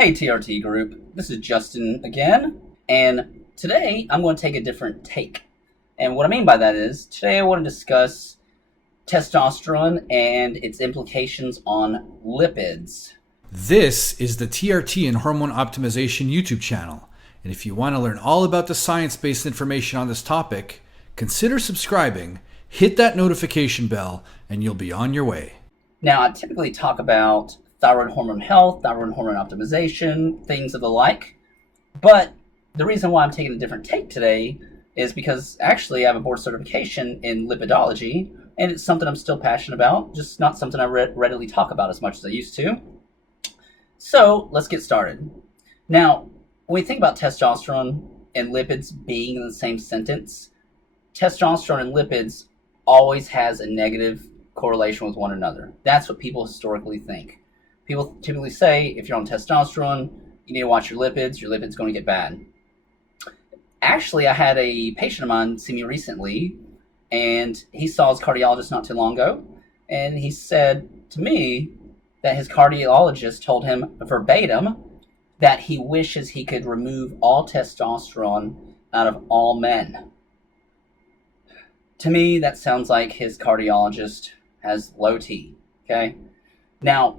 Hey TRT group, this is Justin again, and today I'm going to take a different take. And what I mean by that is, today I want to discuss testosterone and its implications on lipids. This is the TRT and Hormone Optimization YouTube channel. And if you want to learn all about the science-based information on this topic, consider subscribing, hit that notification bell, and you'll be on your way. Now, I typically talk about thyroid hormone health, thyroid hormone optimization, things of the like. But the reason why I'm taking a different take today is because actually I have a board certification in lipidology, and it's something I'm still passionate about, just not something I readily talk about as much as I used to. So let's get started. Now, when we think about testosterone and lipids being in the same sentence, testosterone and lipids always has a negative correlation with one another. That's what people historically think. People typically say, if you're on testosterone, you need to watch your lipids going to get bad. Actually, I had a patient of mine see me recently, and he saw his cardiologist not too long ago, and he said to me that his cardiologist told him verbatim that he wishes he could remove all testosterone out of all men. To me, that sounds like his cardiologist has low T, okay? Now,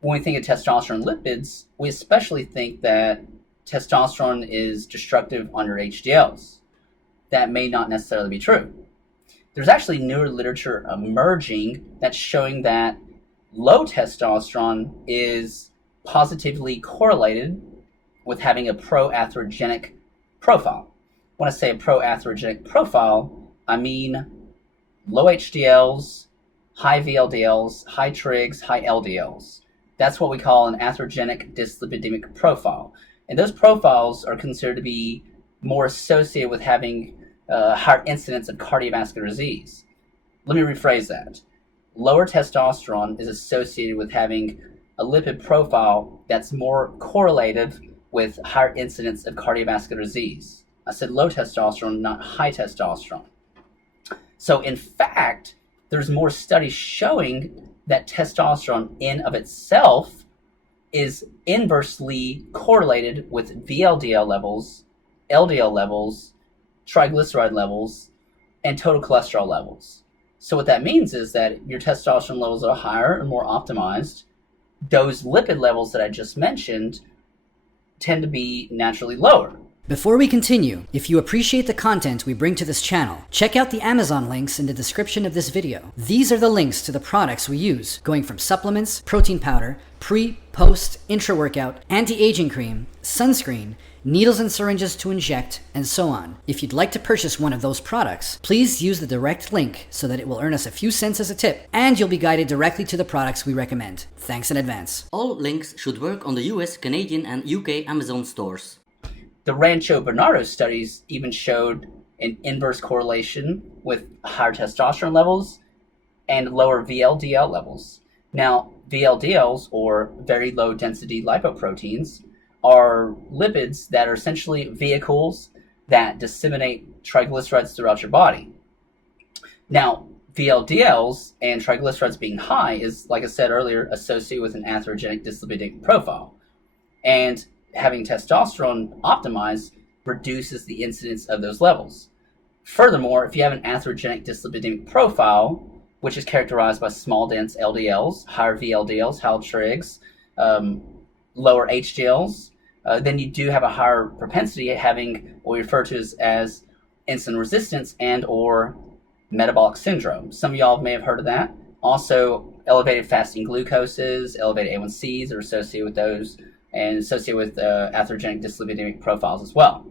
when we think of testosterone and lipids, we especially think that testosterone is destructive on your HDLs. That may not necessarily be true. There's actually newer literature emerging that's showing that low testosterone is positively correlated with having a pro-atherogenic profile. When I say a pro-atherogenic profile, I mean low HDLs, high VLDLs, high trigs, high LDLs. That's what we call an atherogenic dyslipidemic profile. And those profiles are considered to be more associated with having higher incidence of cardiovascular disease. Let me rephrase that. Lower testosterone is associated with having a lipid profile that's more correlative with higher incidence of cardiovascular disease. I said low testosterone, not high testosterone. So in fact, there's more studies showing that testosterone in of itself is inversely correlated with VLDL levels, LDL levels, triglyceride levels, and total cholesterol levels. So what that means is that your testosterone levels are higher and more optimized. Those lipid levels that I just mentioned tend to be naturally lower. Before we continue, if you appreciate the content we bring to this channel, check out the Amazon links in the description of this video. These are the links to the products we use, going from supplements, protein powder, pre, post, intra-workout, anti-aging cream, sunscreen, needles and syringes to inject, and so on. If you'd like to purchase one of those products, please use the direct link so that it will earn us a few cents as a tip, and you'll be guided directly to the products we recommend. Thanks in advance. All links should work on the US, Canadian, and UK Amazon stores. The Rancho Bernardo studies even showed an inverse correlation with higher testosterone levels and lower VLDL levels. Now, VLDLs, or very low density lipoproteins, are lipids that are essentially vehicles that disseminate triglycerides throughout your body. Now, VLDLs and triglycerides being high is, like I said earlier, associated with an atherogenic dyslipidemic profile. And having testosterone optimized reduces the incidence of those levels. Furthermore, if you have an atherogenic dyslipidemic profile, which is characterized by small dense LDLs, higher VLDLs, higher trigs, lower HDLs, then you do have a higher propensity of having what we refer to as insulin resistance and or metabolic syndrome. Some of y'all may have heard of that. Also, elevated fasting glucoses, elevated A1Cs are associated with those, and associated with atherogenic dyslipidemic profiles as well.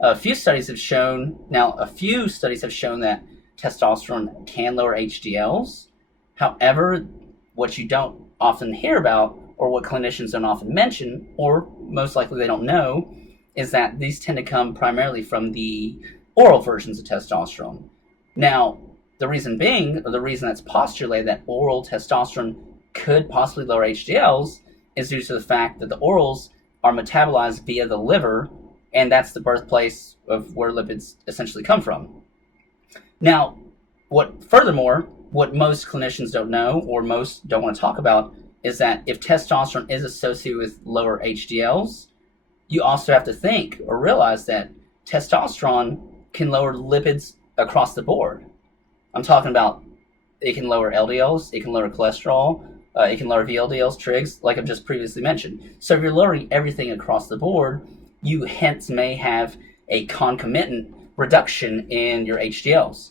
A few studies have shown that testosterone can lower HDLs. However, what you don't often hear about, or what clinicians don't often mention, or most likely they don't know, is that these tend to come primarily from the oral versions of testosterone. Now, the reason that's postulated that oral testosterone could possibly lower HDLs is due to the fact that the orals are metabolized via the liver, and that's the birthplace of where lipids essentially come from. Now, what most clinicians don't know, or most don't want to talk about, is that if testosterone is associated with lower HDLs, you also have to think or realize that testosterone can lower lipids across the board. I'm talking about it can lower LDLs, it can lower cholesterol, it can lower VLDLs, trigs, like I've just previously mentioned. So if you're lowering everything across the board, you hence may have a concomitant reduction in your HDLs.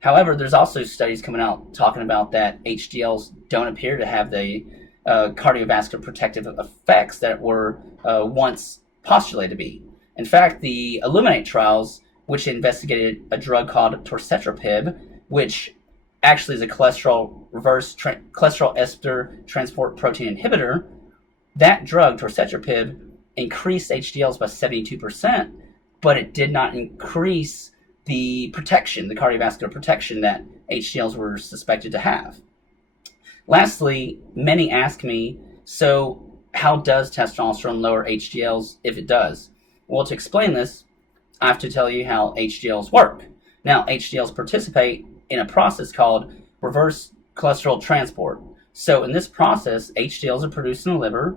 However, there's also studies coming out talking about that HDLs don't appear to have the cardiovascular protective effects that were once postulated to be. In fact, the Illuminate trials, which investigated a drug called torcetrapib, which actually is a cholesterol ester transport protein inhibitor, that drug, torcetrapib, increased HDLs by 72%, but it did not increase the protection, the cardiovascular protection that HDLs were suspected to have. Lastly, many ask me, so how does testosterone lower HDLs if it does? Well, to explain this, I have to tell you how HDLs work. Now, HDLs participate in a process called reverse cholesterol transport. So in this process, HDLs are produced in the liver,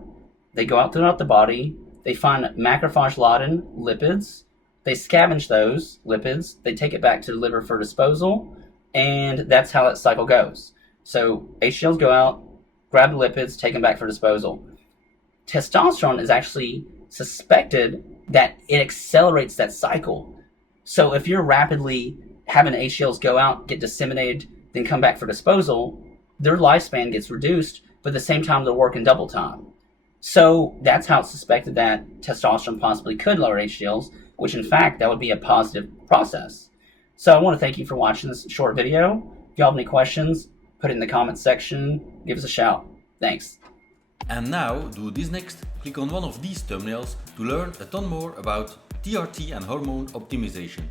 they go out throughout the body, they find macrophage-laden lipids, they scavenge those lipids, they take it back to the liver for disposal, and that's how that cycle goes. So HDLs go out, grab the lipids, take them back for disposal. Testosterone is actually suspected that it accelerates that cycle. So if you're rapidly having HDLs go out, get disseminated, then come back for disposal, their lifespan gets reduced, but at the same time they're working double time. So that's how it's suspected that testosterone possibly could lower HDLs, which in fact, that would be a positive process. So I want to thank you for watching this short video. If you have any questions, put it in the comments section, give us a shout. Thanks. And now, do this next. Click on one of these thumbnails to learn a ton more about TRT and hormone optimization.